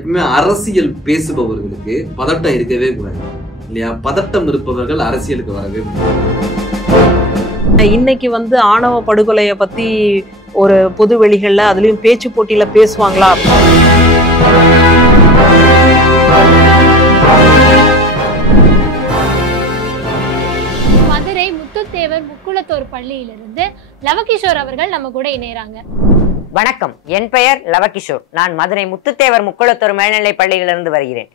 எப்பவுமே அரசியல் பேசுபவர்களுக்கு பதட்டம் இருக்கவே கூடாது இல்லையா? பதட்டம் இருப்பவர்கள் அரசியலுக்கு வரவே இன்னைக்கு ஆணவ படுகொலையை பத்தி ஒரு பொது வெளிகள்ல அதுலயும் பேச்சு போட்டியில பேசுவாங்களா? மதுரை முத்துத்தேவர் முக்குளத்தோர் பள்ளியிலிருந்து லவகிஷோர் அவர்கள் நம்ம கூட இணையறாங்க. வணக்கம், என் பெயர் லவகிஷோர். நான் மதுரை முத்துத்தேவர் முக்குளத்தோர் மேல்நிலை பள்ளியிலிருந்து வருகிறேன்.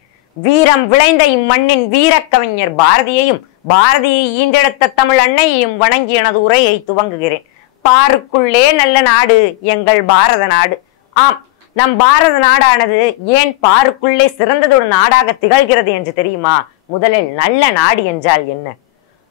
வீரம் விளைந்த இம்மண்ணின் வீரக்கவிஞர் பாரதியையும் பாரதியை ஈண்டெடுத்த தமிழ் அன்னையையும் வணங்கி எனது உரையை துவங்குகிறேன். பாருக்குள்ளே நல்ல நாடு எங்கள் பாரத நாடு. ஆம், நம் பாரத நாடானது ஏன் பாருக்குள்ளே சிறந்ததொரு நாடாக திகழ்கிறது என்று தெரியுமா? முதலில் நல்ல நாடு என்றால் என்ன?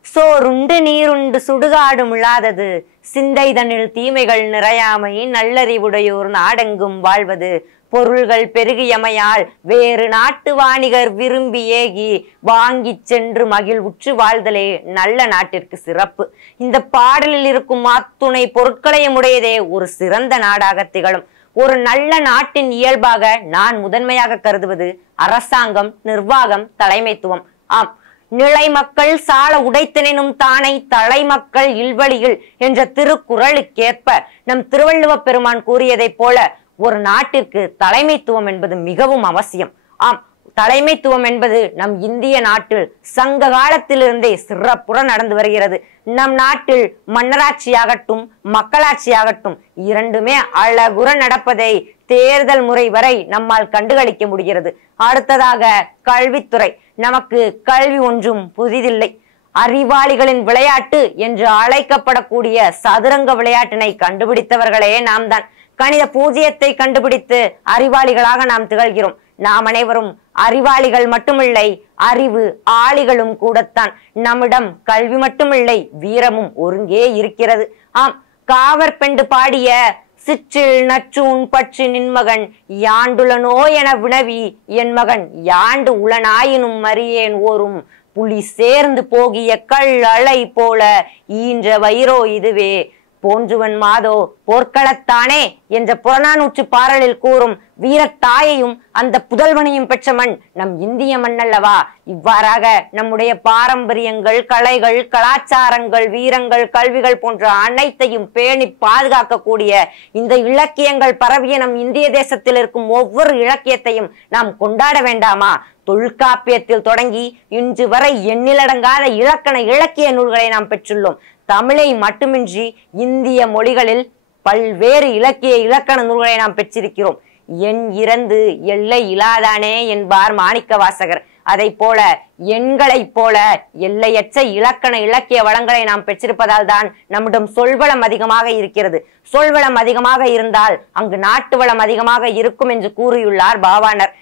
சோறுண்டு நீருண்டு சுடுகாடு முழாதது, சிந்தை தன்னில் தீமைகள் நிறையாமை, நல்லறிவுடையோர் நாடெங்கும் வாழ்வது, பொருள்கள் பெருகியமையால் வேறு நாட்டு வாணிகர் விரும்பி ஏகி வாங்கி சென்று மகிழ்வுற்று வாழ்தலே நல்ல நாட்டிற்கு சிறப்பு. இந்த பாடலில் இருக்கும் அத்துணை பொருட்களையும் உடையதே ஒரு சிறந்த நாடாக திகழும். ஒரு நல்ல நாட்டின் இயல்பாக நான் முதன்மையாக கருதுவது அரசாங்கம், நிர்வாகம், தலைமைத்துவம். ஆம், நிலை மக்கள் சால உடைத்தெனும் தானை தலை மக்கள் இல்வழியில் என்ற திருக்குறளுக்கேற்ப நம் திருவள்ளுவ பெருமான் கூறியதைப் போல ஒரு நாட்டிற்கு தலைமைத்துவம் என்பது மிகவும் அவசியம். ஆம், தலைமைத்துவம் என்பது நம் இந்திய நாட்டில் சங்க காலத்திலிருந்தே சிறப்புற நடந்து வருகிறது. நம் நாட்டில் மன்னராட்சியாகட்டும் மக்களாட்சியாகட்டும் இரண்டுமே அழகுற நடப்பதை தேர்தல் முறை வரை நம்மால் கண்டுகளிக்க முடிகிறது. அடுத்ததாக கல்வித்துறை. நமக்கு கல்வி ஒன்றும் புதிதில்லை. அறிவாளிகளின் விளையாட்டு என்று அழைக்கப்படக்கூடிய சதுரங்க விளையாட்டினை கண்டுபிடித்தவர்களே நாம் தான். கணித பூஜ்ஜியத்தை கண்டுபிடித்து அறிவாளிகளாக நாம் திகழ்கிறோம். நாம் அனைவரும் அறிவாளிகள் மட்டுமில்லை, அறிவு ஆளிகளும் கூடத்தான். நம்மிடம் கல்வி மட்டுமில்லை, வீரமும் ஒருங்கே இருக்கிறது. ஆம், காவர் பெண்டு பாடிய சிற்றில் நற்றூன் பற்றி நின்மகன் யாண்டுளனோ என வினவி என் மகன் யாண்டு உளனாயினும் அறியேன் ஓரும் புலி சேர்ந்து போகிய கள் அலை போல ஈன்ற வயிறோ இதுவே போன்றுவன் மாதோ போர்க்களத்தானே என்ற புறநானூற்று பாடலில் கூறும் வீரத்தாயையும் அந்த புதல்வனையும் பெற்ற மண் நம் இந்திய மண் அல்லவா? இவ்வாறாக நம்முடைய பாரம்பரியங்கள், கலைகள், கலாச்சாரங்கள், வீரங்கள், கல்விகள் போன்ற அனைத்தையும் பேணி பாதுகாக்கக்கூடிய இந்த இலக்கியங்கள் பரவிய நம் இந்திய தேசத்தில் இருக்கும் ஒவ்வொரு இலக்கியத்தையும் நாம் கொண்டாட வேண்டாமா? தொல்காப்பியத்தில் தொடங்கி இன்று வரை எண்ணிலடங்காத இலக்கிய நூல்களை நாம் பெற்றுள்ளோம். தமிழை மட்டுமின்றி இந்திய மொழிகளில் பல்வேறு இலக்கண நூல்களை நாம் பெற்றிருக்கிறோம். எண் இறந்து எல்லை இலாதானே என்பார் மாணிக்க வாசகர். அதை போல எண்களைப் போல எல்லையற்ற இலக்கிய வளங்களை நாம் பெற்றிருப்பதால் தான் நம்மிடம் சொல்வளம் அதிகமாக இருக்கிறது. சொல்வளம் அதிகமாக இருந்தால் அங்கு நாட்டு வளம் அதிகமாக இருக்கும் என்று கூறியுள்ளார் பாவாணர்.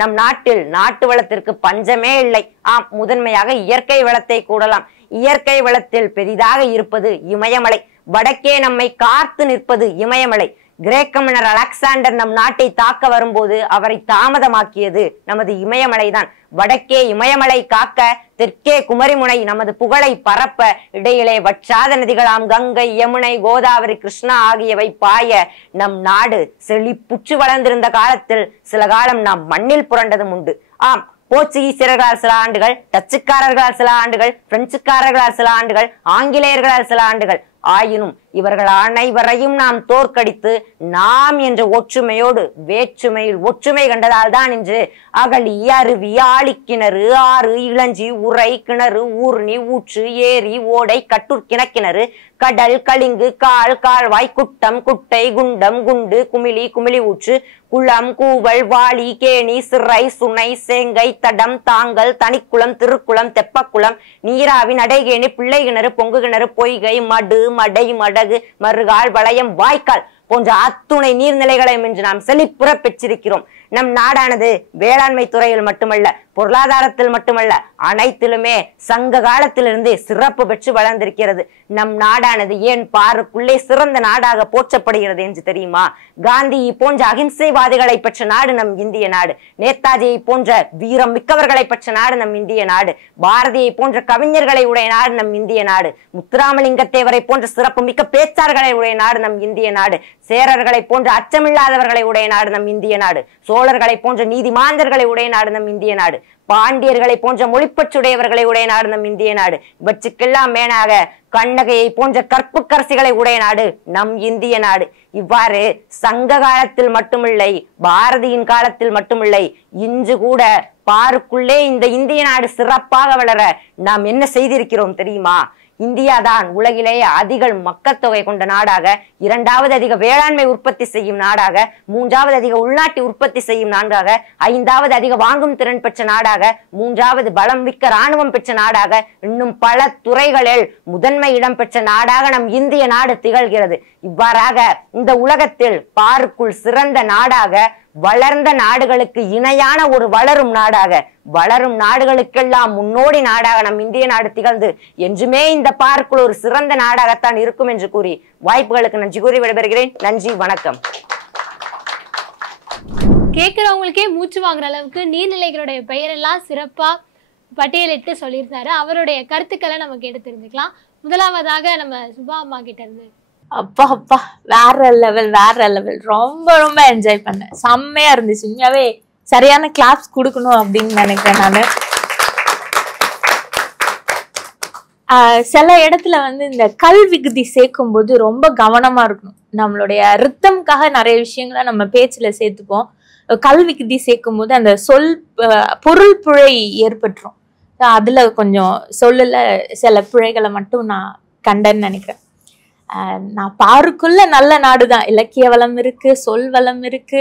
நம் நாட்டில் நாட்டு வளத்திற்கு பஞ்சமே இல்லை. ஆம், முதன்மையாக இயற்கை வளத்தை கூடலாம். இயற்கை வளத்தில் பெரிதாக இருப்பது இமயமலை. வடக்கே நம்மை காத்து நிற்பது இமயமலை. கிரேக்க மன்னர் அலெக்சாண்டர் நம் நாட்டை தாக்க வரும்போது அவரை தாமதமாக்கியது நமது இமயமலைதான். வடக்கே இமயமலை காக்க, தெற்கே குமரிமுனை நமது புகழை பரப்ப, இடையிலே வற்றாத நதிகளாம் கங்கை, யமுனை, கோதாவரி, கிருஷ்ணா ஆகியவை பாய நம் நாடு செழிப்புற்று வளர்ந்திருந்த காலத்தில் சில காலம் நாம் மண்ணில் புரண்டதும் உண்டு. ஆம், போர்ச்சுகீசியர்களால் சில ஆண்டுகள், டச்சுக்காரர்களால் சில ஆண்டுகள், பிரெஞ்சுக்காரர்களால் சில ஆண்டுகள், ஆங்கிலேயர்களால் சில ஆண்டுகள். ஆயினும் இவர்கள் அனைவரையும் நாம் தோற்கடித்து நாம் என்ற ஒற்றுமையோடு வேற்றுமையில் ஒற்றுமை கண்டதால் தான் இன்று அகழி, அருவி, ஆழிக்கிணறு, ஆறு, இளஞ்சி, உறை, கிணறு, ஊர்ணி, ஊற்று, ஏரி, ஓடை, கட்டூர் கிணக்கிணறு, கடல், கலிங்கு, கால்வாய், குட்டம், குட்டை, குண்டம், குண்டு, குமிழி, குமிழி ஊற்று, குளம், கூவல், வாளி, கேணி, சிறை, சுனை, சேங்கை, தடம், தாங்கல், தனிக்குளம், திருக்குளம், தெப்பக்குளம், நீராவி, நடைகேணி, பிள்ளை கிணறு, பொங்கு கிணறு, பொய்கை, மடு, மடை, மடகு, மறுகால், வளையம், வாய்க்கால் போன்ற அத்துணை நீர்நிலைகளையும் இன்று நாம் செழிப்புற பெற்றிருக்கிறோம். நம் நாடானது வேளாண்மை துறையில் மட்டுமல்ல பொருளாதாரத்தில் மட்டுமல்ல அனைத்திலுமே சங்க காலத்திலிருந்து சிறப்பு பெற்று வளர்ந்திருக்கிறது. நம் நாடானது ஏன் பாருக்குள்ளே சிறந்த நாடாக போற்றப்படுகிறது என்று தெரியுமா? காந்தியை போன்ற அகிம்சைவாதிகளை பெற்ற நாடு நம் இந்திய நாடு. நேதாஜியை போன்ற வீரம் மிக்கவர்களை பெற்ற நாடு நம் இந்திய நாடு. பாரதியை போன்ற கவிஞர்களை உடைய நாடு நம் இந்திய நாடு. முத்துராமலிங்க தேவரை போன்ற சிறப்பு மிக்க பேச்சாளர்களை உடைய நாடு நம் இந்திய நாடு. சேரர்களை போன்ற அச்சமில்லாதவர்களை உடைய நாடு நம் இந்திய நாடு. சோழர்களை போன்ற நீதிமாந்தர்களை உடைய நாடு நம் இந்திய நாடு. பாண்டியர்களை போன்ற மொழிப்பற்றுடையவர்களை உடைய நாடு நம் இந்திய நாடு. இவற்றுக்கெல்லாம் மேலாக கண்ணகையை போன்ற கற்புக்கரசிகளை உடைய நாடு நம் இந்திய நாடு. இவ்வாறு சங்க காலத்தில் மட்டுமில்லை, பாரதியின் காலத்தில் மட்டுமில்லை, இன்று கூட பாருக்குள்ளே இந்த இந்திய நாடு சிறப்பாக வளர நாம் என்ன செய்திருக்கிறோம் தெரியுமா? இந்தியா தான் உலகிலேயே அதிக மக்கள் தொகை கொண்ட நாடாக, இரண்டாவது அதிக வேளாண்மை உற்பத்தி செய்யும் நாடாக, மூன்றாவது அதிக உள்நாட்டு உற்பத்தி செய்யும் நாடாக, ஐந்தாவது அதிக வாங்கும் திறன் பெற்ற நாடாக, மூன்றாவது பலம் மிக்க இராணுவம் பெற்ற நாடாக, இன்னும் பல துறைகளில் முதன்மை இடம் பெற்ற நாடாக நம் இந்திய நாடு திகழ்கிறது. இவ்வாறாக இந்த உலகத்தில் பாருக்குள் சிறந்த நாடாக, வளர்ந்த நாடுகளுக்கு இணையான ஒரு வளரும் நாடாக, வளரும் நாடுகளுக்கெல்லாம் முன்னோடி நாடாக நம் இந்திய நாடு திகழ்ந்து என்றுமே இந்த பார்க்குள் ஒரு சிறந்த நாடாகத்தான் இருக்கும் என்று கூறி வாய்ப்புகளுக்கு நன்றி கூறி விடைபெறுகிறேன். நன்றி, வணக்கம். கேட்கிறவங்களுக்கே மூச்சு வாங்குற அளவுக்கு நீர்நிலைகளுடைய பெயரெல்லாம் சிறப்பா பட்டியலிட்டு சொல்லியிருந்தாரு. அவருடைய கருத்துக்களை நம்ம கேட்டு தெரிஞ்சுக்கலாம். முதலாவதாக நம்ம சுபா அம்மா கிட்ட இருந்து. அப்பா அப்பா வேற லெவல் ரொம்ப ரொம்ப என்ஜாய் பண்ணேன். செம்மையா இருந்துச்சு. உண்மையாவே சரியான கிளாப்ஸ் கொடுக்கணும் அப்படின்னு நினைக்கிறேன் நானு. சில இடத்துல வந்து இந்த கல் விகுதி சேர்க்கும் போது ரொம்ப கவனமா இருக்கணும். நம்மளுடைய ரித்தம்காக நிறைய விஷயங்களை நம்ம பேச்சுல சேர்த்துப்போம். கல் விகுதி சேர்க்கும் போது அந்த பொருள் பிழை ஏற்பட்டுரும். அதுல கொஞ்சம் சொல்லல சில பிழைகளை மட்டும் நான் கண்டேன்னு நினைக்கிறேன். நான் பாருக்குள்ள நல்ல நாடுதான். இலக்கிய வளம் இருக்கு, சொல் வளம் இருக்கு,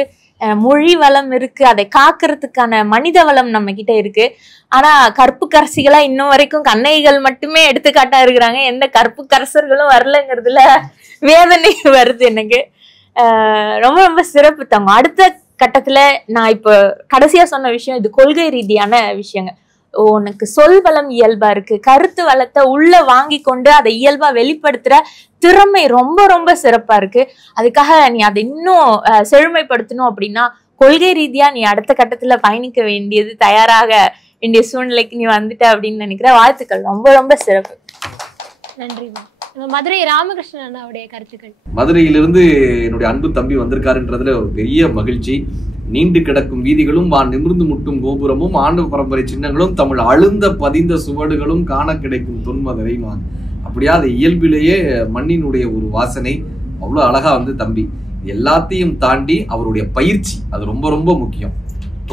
மொழி வளம் இருக்கு, அதை காக்கிறதுக்கான மனித வளம் நம்ம கிட்ட இருக்கு. ஆனா கற்புக்கரசிகளா இன்னும் வரைக்கும் கண்ணகிகள் மட்டுமே எடுத்துக்காட்டா இருக்கிறாங்க. எந்த கற்புக்கரசர்களும் வரலங்கிறதுல வேதனை வருது எனக்கு. ரொம்ப ரொம்ப சிறப்பு தங்க. அடுத்த கட்டத்துல நான் இப்ப கடைசியா சொன்ன விஷயம், இது கொள்கை ரீதியான விஷயங்க. உனக்கு சொல் வளம் இயல்பா இருக்கு, கருத்து வளத்தை உள்ள வாங்கி கொண்டு அதை இயல்பா வெளிப்படுத்துற திறமை ரொம்ப ரொம்ப சிறப்பா இருக்கு. அதுக்காக நீ அதை இன்னும் செழுமைப்படுத்தணும் அப்படின்னா கொள்கை ரீதியா நீ அடுத்த கட்டத்துல பயணிக்க வேண்டியது, தயாராக வேண்டிய சூழ்நிலைக்கு நீ வந்துட்ட அப்படின்னு நினைக்கிற. வாழ்த்துக்கள், ரொம்ப ரொம்ப சிறப்பு. நன்றி. மதுரை ராமகிருஷ்ணன் அண்ணாவுடைய கருத்துக்கள். மதுரையிலிருந்து என்னுடைய அன்பு தம்பி வந்திருக்காருன்றதுல ஒரு பெரிய மகிழ்ச்சி. நீண்டு கிடக்கும் வீதிகளும் நிமிர்ந்து முட்டும் கோபுரமும் ஆண்டு பரம்பரை சின்னங்களும் தமிழ் அழுந்த பதிந்த சுவடுகளும் காண கிடைக்கும் தொன்மதுரை. அப்படியா அது இயல்பிலேயே மண்ணினுடைய ஒரு வாசனை. அவ்வளவு அழகா வந்து தம்பி எல்லாத்தையும் தாண்டி அவருடைய பயிற்சி அது ரொம்ப ரொம்ப முக்கியம்.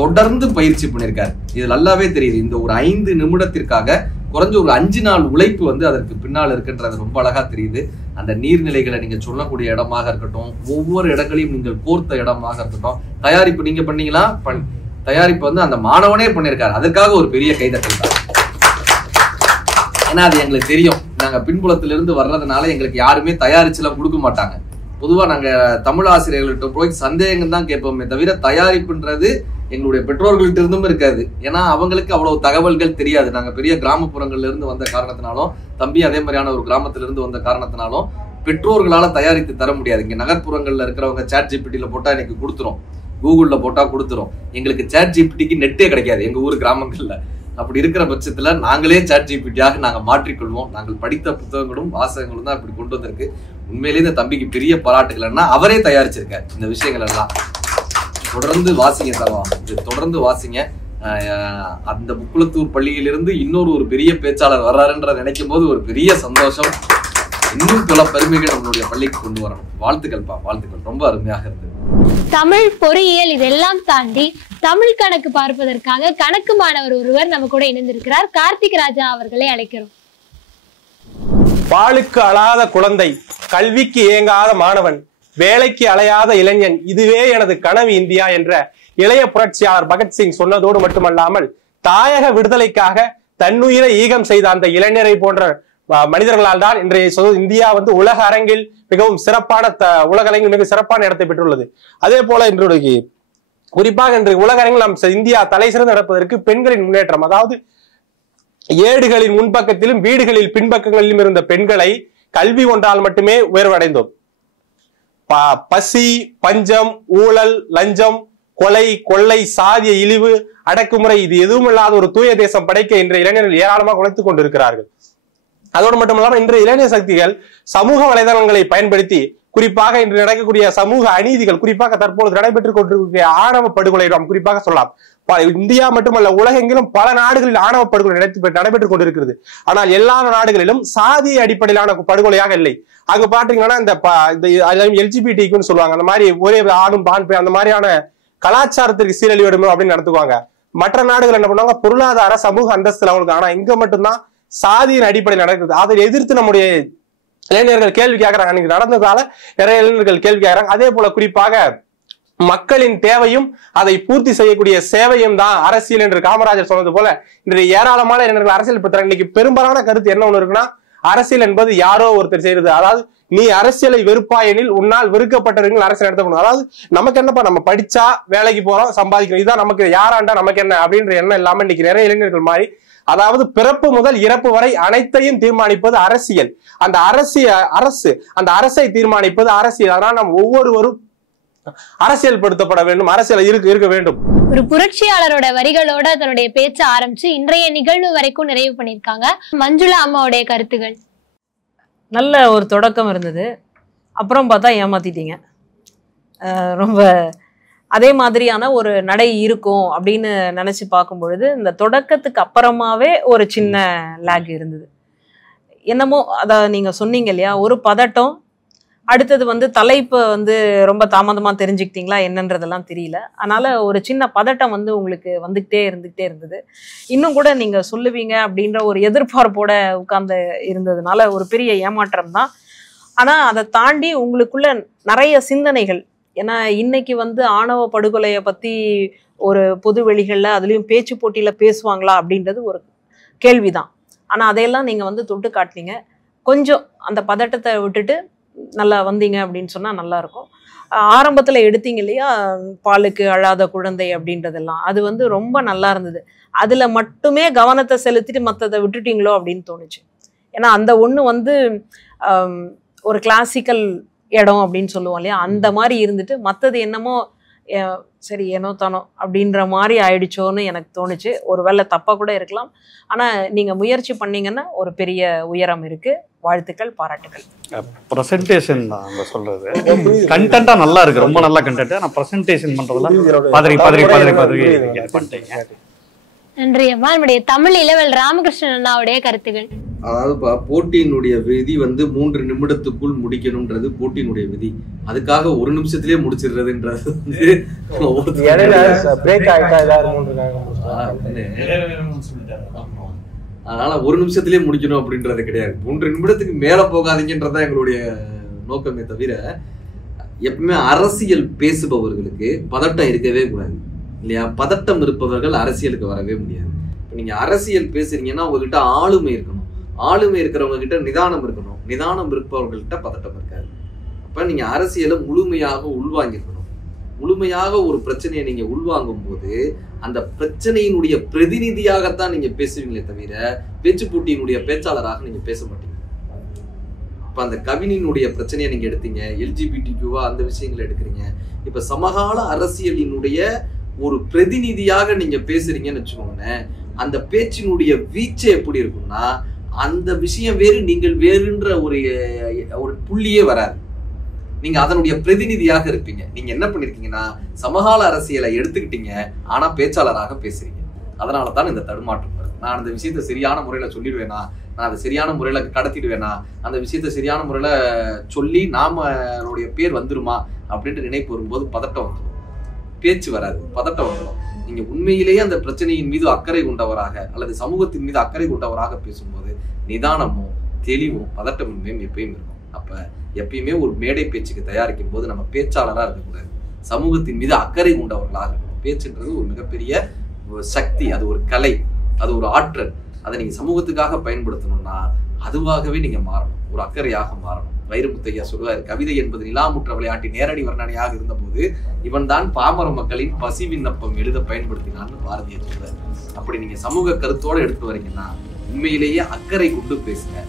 தொடர்ந்து பயிற்சி பண்ணியிருக்காரு. இது நல்லாவே தெரியுது. இந்த ஒரு 5 நிமிடத்திற்காக குறைஞ்ச ஒரு 5 நாள் உழைப்பு வந்து அதற்கு பின்னால் இருக்குன்றது ரொம்ப அழகா தெரியுது. அந்த நீர்நிலைகளை நீங்க சொல்லக்கூடிய இடமாக இருக்கட்டும், ஒவ்வொரு இடங்களையும் நீங்கள் கோர்த்த இடமாக இருக்கட்டும், தயாரிப்பு நீங்க பண்ணீங்களா? தயாரிப்பு வந்து அந்த மாணவனே பண்ணியிருக்காரு. அதற்காக ஒரு பெரிய கைதட்டல் தான். ஏன்னா அது எங்களுக்கு தெரியும். நாங்க பின்புலத்திலிருந்து வர்றதுனால எங்களுக்கு யாருமே தயாரிச்சுலாம் கொடுக்க மாட்டாங்க. பொதுவா நாங்க தமிழ் ஆசிரியர்கள்ட்ட போய் சந்தேகம் தான் கேட்போமே தவிர தயாரிப்புன்றது எங்களுடைய பெற்றோர்கள்ட்ட இருந்தும் இருக்காது. ஏன்னா அவங்களுக்கு அவ்வளவு தகவல்கள் தெரியாது. நாங்க பெரிய கிராமப்புறங்கள்ல இருந்து வந்த காரணத்தினாலும், தம்பி அதே மாதிரியான ஒரு கிராமத்திலிருந்து வந்த காரணத்தினாலும் பெற்றோர்களால தயாரித்து தர முடியாது. இங்க நகர்ப்புறங்கள்ல இருக்கிறவங்க சாட் ஜிபிடில போட்டா எனக்கு கொடுத்துரும், கூகுள்ல போட்டா கொடுத்துரும். எங்களுக்கு சாட் ஜிபிடிக்கு நெட்டே கிடைக்காது எங்க ஊர் கிராமங்கள்ல. அப்படி இருக்கிற பட்சத்துல நாங்களே சாட் ஜிபிடியாக நாங்க மாற்றிக்கொள்வோம். நாங்கள் படித்த புத்தகங்களும் வாசகங்களும் தான் இப்படி கொண்டு வந்திருக்கு. உண்மையிலேயே இந்த தம்பிக்கு பெரிய பாராட்டுகள்னா அவரே தயாரிச்சிருக்காரு இந்த விஷயங்கள் எல்லாம். தொடர்ந்து வாசிங்க தவா, தொடர்ந்து வாசிங்க. அந்த முக்குளத்தூர் பள்ளியிலிருந்து இன்னொரு ஒரு பெரிய பேச்சாளர் வர்றாருன்ற நினைக்கும் போது ஒரு பெரிய சந்தோஷம். இன்னும் பல பெருமைகள் நம்மளுடைய பள்ளிக்கு கொண்டு வரணும். வாழ்த்துக்கள் பா, வாழ்த்துக்கள். ரொம்ப அருமையாக இருந்தது. தமிழ், பொறியியல் இதெல்லாம் தாண்டி தமிழ் கணக்கு பார்ப்பதற்காக கணக்கு மாணவர் ஒருவர் நம்ம கூட இணைந்திருக்கிறார். கார்த்திக் ராஜா அவர்களை அழைக்கிறோம். பாலுக்கு அழாத குழந்தை, கல்விக்கு ஏங்காத மாணவன், வேலைக்கு அலையாத இளைஞன், இதுவே எனது கனவு இந்தியா என்ற இளைய புரட்சியாளர் பகத்சிங் சொன்னதோடு மட்டுமல்லாமல் தாயக விடுதலைக்காக தன்னுயிரை ஈகம் செய்த அந்த இளைஞரை போன்ற மனிதர்களால் தான் இன்றைய இந்தியா வந்து உலக அரங்கில் மிகவும் சிறப்பான உலக அரங்கில் மிக சிறப்பான இடத்தை பெற்றுள்ளது. அதே போல இன்றைய குறிப்பாக இன்று உலக அரங்கில் நாம் இந்தியா தலை சிறந்து நடப்பதற்கு பெண்களின் முன்னேற்றம், அதாவது ஏடுகளின் முன்பக்கத்திலும் வீடுகளில் பின்பக்கங்களிலும் இருந்த பெண்களை கல்வி ஒன்றால் மட்டுமே உயர்வடைந்தோம். பசி, பஞ்சம், ஊழல், லஞ்சம், கொலை, கொள்ளை, சாதிய இழிவு, அடக்குமுறை இது எதுவும் இல்லாத ஒரு தூய தேசம் படைக்க இன்றைய இளைஞர்கள் ஏராளமாக உழைத்துக் கொண்டிருக்கிறார்கள். அதோடு மட்டுமல்லாமல் இன்றைய இளைஞர் சக்திகள் சமூக வலைதளங்களை பயன்படுத்தி குறிப்பாக இன்று நடக்கக்கூடிய சமூக அநீதிகள், குறிப்பாக தற்போது நடைபெற்றுக் கொண்டிருக்கிற ஆணவ படுகொலை நாம் குறிப்பாக சொல்லலாம். இந்தியா மட்டுமல்ல, உலகெங்கிலும் பல நாடுகளில் ஆணவ படுகொலை நடைபெற்றுக் கொண்டிருக்கிறது. ஆனால் எல்லா நாடுகளிலும் சாதிய அடிப்படையிலான படுகொலையாக இல்லை. அங்க பாத்தீங்கன்னா இந்த எல்ஜிபிடிக்குன்னு சொல்லுவாங்க, அந்த மாதிரி ஒரே ஆணும் பான் அந்த மாதிரியான கலாச்சாரத்திற்கு சீரழிவிடும் அப்படின்னு நடத்துவாங்க. மற்ற நாடுகள் என்ன பண்ணுவாங்க, பொருளாதார சமூக அந்தஸ்துல அவங்களுக்கு. ஆனா இங்க மட்டும்தான் சாதியின் அடிப்படையில் நடக்குது. அதை எதிர்த்து நம்முடைய இளைஞர்கள் கேள்வி கேட்கறாங்க. அன்னைக்கு நடந்ததால நிறைய இளைஞர்கள் கேள்வி கேட்கறாங்க. அதே போல குறிப்பாக மக்களின் தேவையும் அதை பூர்த்தி செய்யக்கூடிய சேவையும் தான் அரசியல் என்று காமராஜர் சொன்னது போல இன்றைய ஏராளமான இளைஞர்கள் அரசியல் பண்றாங்க. இன்னைக்கு பெரும்பாலான கருத்து என்ன ஒண்ணு இருக்குன்னா, அரசியல் என்பது யாரோ ஒருத்தர் செய்யறது. அதாவது நீ அரசியலை வெறுப்பாயெனில் உன்னால் வெறுக்கப்பட்டவர்கள் அரசியல் நடத்தப்படும். அதாவது நமக்கு என்னப்பா, நம்ம படிச்சா வேலைக்கு போறோம், சம்பாதிக்கணும், இதுதான் நமக்கு, யாராண்டா நமக்கு என்ன அப்படின்ற எண்ணம் இல்லாம இன்னைக்கு நிறைய இளைஞர்கள் மாதிரி, அதாவது பிறப்பு முதல் இறப்பு வரை அனைத்தையும் தீர்மானிப்பது அரசியல். அந்த அந்த அரசை தீர்மானிப்பது அரசியல். அதனால் நாம் ஒவ்வொருவரும் அரசியல் படுத்தப்பட வேண்டும், அரசியல் இருக்க வேண்டும். ஒரு புரட்சியாளரோட வரிகளோட தன்னுடைய பேச்ச ஆரம்பிச்சு இன்றைய நிகழ்வு வரைக்கும் நிறைவு பண்ணிருக்காங்க. மஞ்சுளா அம்மாவுடைய கருத்துகள். நல்ல ஒரு தொடக்கம் இருந்தது, அப்புறம் பார்த்தா ஏமாத்திட்டீங்க. ரொம்ப அதே மாதிரியான ஒரு நடை இருக்கும் அப்படின்னு நினச்சி பார்க்கும் பொழுது இந்த தொடக்கத்துக்கு அப்புறமாவே ஒரு சின்ன லேக் இருந்தது. என்னமோ அதை நீங்கள் சொன்னீங்க இல்லையா, ஒரு பதட்டம். அடுத்தது தலைப்பை ரொம்ப தாமதமாக தெரிஞ்சுக்கிட்டீங்களா என்னன்றதெல்லாம் தெரியல. அதனால் ஒரு சின்ன பதட்டம் உங்களுக்கு இருந்துக்கிட்டே இருந்தது. இன்னும் கூட நீங்கள் சொல்லுவீங்க அப்படின்ற ஒரு எதிர்பார்ப்போட உட்கார்ந்து இருந்ததுனால ஒரு பெரிய ஏமாற்றம் தான். ஆனால் அதை தாண்டி உங்களுக்குள்ள நிறைய சிந்தனைகள். ஏன்னா இன்னைக்கு ஆணவ படுகொலையை பற்றி ஒரு பொது வெளிகளில் அதுலேயும் பேச்சு போட்டியில் பேசுவாங்களா அப்படின்றது ஒரு கேள்விதான். ஆனால் அதையெல்லாம் நீங்கள் தொட்டு காட்டினீங்க. கொஞ்சம் அந்த பதட்டத்தை விட்டுட்டு நல்லா வந்தீங்க அப்படின்னு சொன்னால் நல்லாயிருக்கும். ஆரம்பத்தில் எடுத்தீங்க இல்லையா, பாலுக்கு அழாத குழந்தை அப்படின்றதெல்லாம், அது ரொம்ப நல்லா இருந்தது. அதில் மட்டுமே கவனத்தை செலுத்திட்டு மற்றதை விட்டுட்டீங்களோ அப்படின்னு தோணுச்சு. ஏன்னா அந்த ஒன்று ஒரு கிளாசிக்கல் இடம் அப்படின்னு சொல்லுவோம் இல்லையா, அந்த மாதிரி இருந்துட்டு மற்றது என்னமோ சரி ஏனோ தானோ அப்படின்ற மாதிரி ஆயிடுச்சோன்னு எனக்கு தோணுச்சு. ஒரு வேளை தப்பாக கூட இருக்கலாம். ஆனால் நீங்கள் முயற்சி பண்ணீங்கன்னா ஒரு பெரிய உயரம் இருக்குது. வாழ்த்துக்கள், பாராட்டுகள். ப்ரெசன்டேஷன் தான் அவங்க சொல்றது. கண்டென்ட்டாக நல்லா இருக்கு, ரொம்ப நல்ல கண்டென்ட். நான் ப்ரெசன்டேஷன் பண்ணுறதுலாம் பண்ணிட்டேங்க. நன்றி அம்மா. நம்முடைய தமிழ் இளவல் ராமகிருஷ்ணன் அண்ணாவுடைய கருத்துகள். அதாவது போட்டியினுடைய விதி 3 நிமிடத்துக்குள் முடிக்கணும்ன்றது போட்டியினுடைய விதி. அதுக்காக 1 நிமிஷத்திலேயே முடிச்சிடுறதுன்றது அதனால 1 நிமிஷத்திலேயே முடிக்கணும் அப்படின்றது கிடையாது. 3 நிமிடத்துக்கு மேல போகாதீங்கன்றதான் எங்களுடைய நோக்கமே தவிர, எப்பவுமே அரசியல் பேசுபவர்களுக்கு பதட்டம் இருக்கவே கூடாது இல்லையா. பதட்டம் இருப்பவர்கள் அரசியலுக்கு வரவே முடியாது. இப்ப நீங்க அரசியல் பேசுறீங்கன்னா உங்ககிட்ட ஆளுமை இருக்கணும். ஆளுமை இருக்கிறவங்க கிட்ட நிதானம் இருக்கணும். நிதானம் இருப்பவர்கள்ட்ட பதட்டம் இருக்காது. அப்ப நீங்க அரசியலை முழுமையாக உள்வாங்கிக்கணும். முழுமையாக ஒரு பிரச்சனையை நீங்க உள்வாங்கும் போது அந்த பிரச்சனையினுடைய பிரதிநிதியாகத்தான் நீங்க பேசுவீங்களே தவிர பேச்சு போட்டியினுடைய பேச்சாளராக நீங்க பேச மாட்டீங்க. இப்ப அந்த கவினினுடைய பிரச்சனையை நீங்க எடுத்தீங்க, எல்ஜிபிடிக்யூவா அந்த விஷயங்களை எடுக்கிறீங்க. இப்ப சமகால அரசியலினுடைய ஒரு பிரதிநிதியாக நீங்க பேசுறீங்கன்னு வச்சுக்கோங்க. அந்த பேச்சினுடைய வீச்சை எப்படி இருக்கும்னா, அந்த விஷயம் வேறு நீங்கள் வேறுன்ற ஒரு புள்ளியே வராது. நீங்க அதனுடைய பிரதிநிதியாக இருப்பீங்க. நீங்க என்ன பண்ணிருக்கீங்கன்னா சமகால அரசியலை எடுத்துக்கிட்டீங்க, ஆனா பேச்சாளராக பேசுறீங்க. அதனாலதான் இந்த தடுமாற்றம் வருது. நான் அந்த விஷயத்த சரியான முறையில சொல்லிடுவேனா, நான் அதை சரியான முறையில கடத்திடுவேனா, அந்த விஷயத்த சரியான முறையில சொல்லி நாமளுடைய பேர் வந்துருமா அப்படின்ட்டு நினைப்பு வரும்போது பதட்டம் வந்துடும், பேச்சு வராது, பதட்டம் வந்துடும். நீங்க உண்மையிலேயே அந்த பிரச்சனையின் மீது அக்கறை கொண்டவராக அல்லது சமூகத்தின் மீது அக்கறை கொண்டவராக பேசும்போது நிதானமும் தெளிவும் பதட்டமின்மையும் எப்பயும் இருக்கும். அப்ப எப்பயுமே ஒரு மேடை பேச்சுக்கு தயாரிக்கும் போது நம்ம பேச்சாளராக இருக்கக்கூடாது, சமூகத்தின் மீது அக்கறை கொண்டவர்களாக இருக்கணும். பேச்சுன்றது ஒரு மிகப்பெரிய சக்தி, அது ஒரு கலை, அது ஒரு ஆற்றல். அதை நீங்க சமூகத்துக்காக பயன்படுத்தணும்னா அதுவாகவே நீங்க மாறணும், ஒரு அக்கறையாக மாறணும். வைரமுத்தையா சொல்லுவார், கவிதை என்பது நிலாமுற்ற விளையாட்டி நேரடி வர்ணனையாக இருந்தபோது இவன் தான் பாமர மக்களின் பசி விண்ணப்பம் எழுத பயன்படுத்தினான்னு பாரதியார் சொல்றாரு. அப்படி நீங்க சமூக கருத்தோட எடுத்து வரீங்கன்னா உண்மையிலேயே அக்கறை கொண்டு பேசுங்க.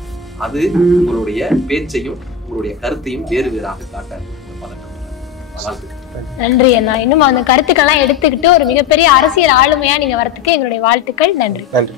அது உங்களுடைய பேச்சையும் உங்களுடைய கருத்தையும் வேறு வேறாக காட்ட பதட்டம். நன்றி அண்ணா. இன்னும் அந்த கருத்துக்கெல்லாம் எடுத்துக்கிட்டு ஒரு மிகப்பெரிய அரசியல் ஆளுமையா நீங்க வரதுக்கு எங்களுடைய வாழ்த்துக்கள். நன்றி. நன்றி.